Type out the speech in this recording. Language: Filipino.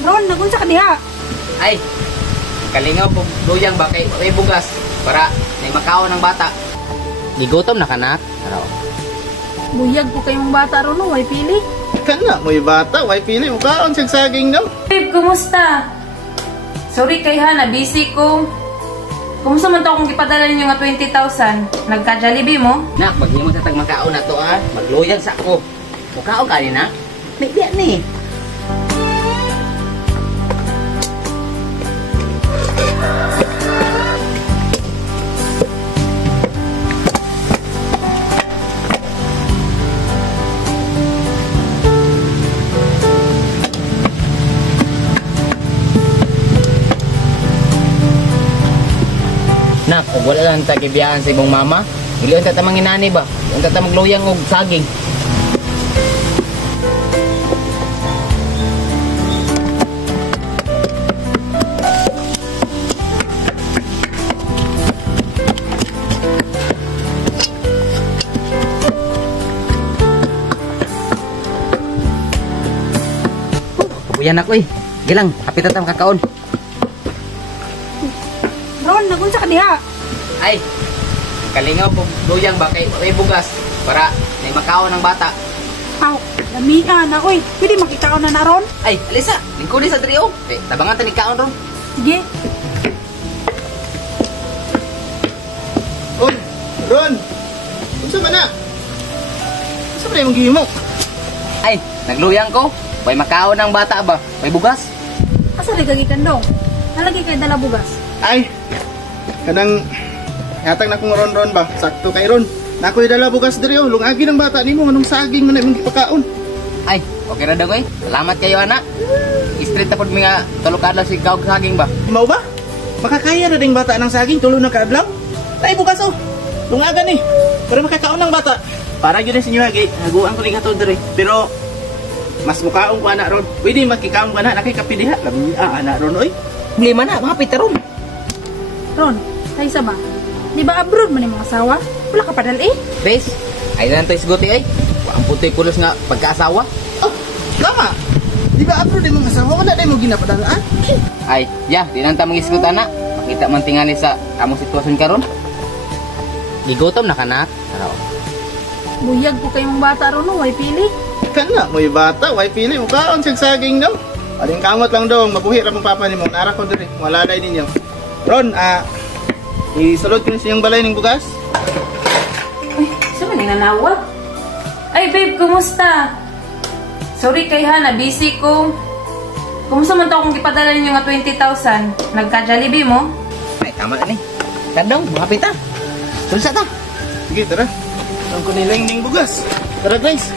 Ron, nagunsa ka diha. Ay, kalingaw po luyang ba kay may bugas para may makaon ng bata. Gigutom na kanak. Ano? Buyag po kayong bata ron, no? Way pili. Kana mo'y bata, way pili mo kaon siyang saging no. Babe, kumusta? Sorry kay Hana, busy ko. Kumusta man to akong ipadala ninyo nga 20,000? Nagka-Jollibee mo? Nak, maghimo sa tag makaon na to ah. Magluyang sa ako. Mukaon ka ni na? May diyan ni. Nak, kung wala lang tagibiyahan sa ibong mama, hindi yung tatamang inani ba? Yung tatamang magluyang o saging. Kabuyan ako eh. Gilang, kapit tatam kakaon. Ron, nagunsa ka diha. Ay, kalingaw po luyang ba kay may bugas para may makaon ng bata. Aw, lamian na. Uy, pwede makikaon na na ron? Ay, alisa, lingkod sa trio. Tabangan ta ni kaon ron. Sige. Oy, Ron. Unsa man na? Unsa man imong gihimo? Ay, nagluyang ko. May makaon ng bata ba? May bugas? Asa rin kagikan dong? Nalagi kayo dala bugas. Ay, kanang hatag na kong ron ba? Sakto kay Ron. Nakoy dala bugas diri oh. Lungagi ng bata nimo anong saging man imong gipakaon. Ay, okay ra daw eh. Salamat kayo ana. Street na pod mga tulokadlaw si kaog saging ba? Mao ba? Makakaya na ding bata ng saging tulo na kaadlaw? Tay bugas oh. Lungagan ni. Para makakaon ng bata. Para gyud sa inyo hagi. Haguan ko ning hatod diri. Pero mas mukaon ko ana Ron. Pwede makikaon ka na nakikapidiha. Labi ana Ron oy. Lima na, mga pitaron. Ron, tayo sa ba? Di ba abroad man yung mga asawa? Wala ka padal eh. Bes, ay na to isguti ay. Ang putoy pulos nga pagkaasawa. Oh, tama. Di ba abroad yung mga asawa wala na mo ginapadalaan? Ay, ya, di nang tamang isgutan na. Makita man tingali sa among sitwasyon karon. Gigutom na kanak. Ano? Buyag po kayong bata ron, no? Way pili. Kana mo'y bata, way pili mo kaon siyang saging no. Aling kamot lang dong, mabuhi ra mong papa nimo. Nara ko diri, walalay ninyo. Ron, isulod ko sa iyong balay ning bugas. Ay, saan man nanawag? Ay, babe, kumusta? Sorry kay Hana, busy ko. Kumusta man to akong ipadala ninyo nga 20,000? Nagka-Jollibee mo? Ay, tama na ni. Tandong, mga pita. Tulsa ta. Sige, tara. Ang kunilang ning bugas. Tara guys.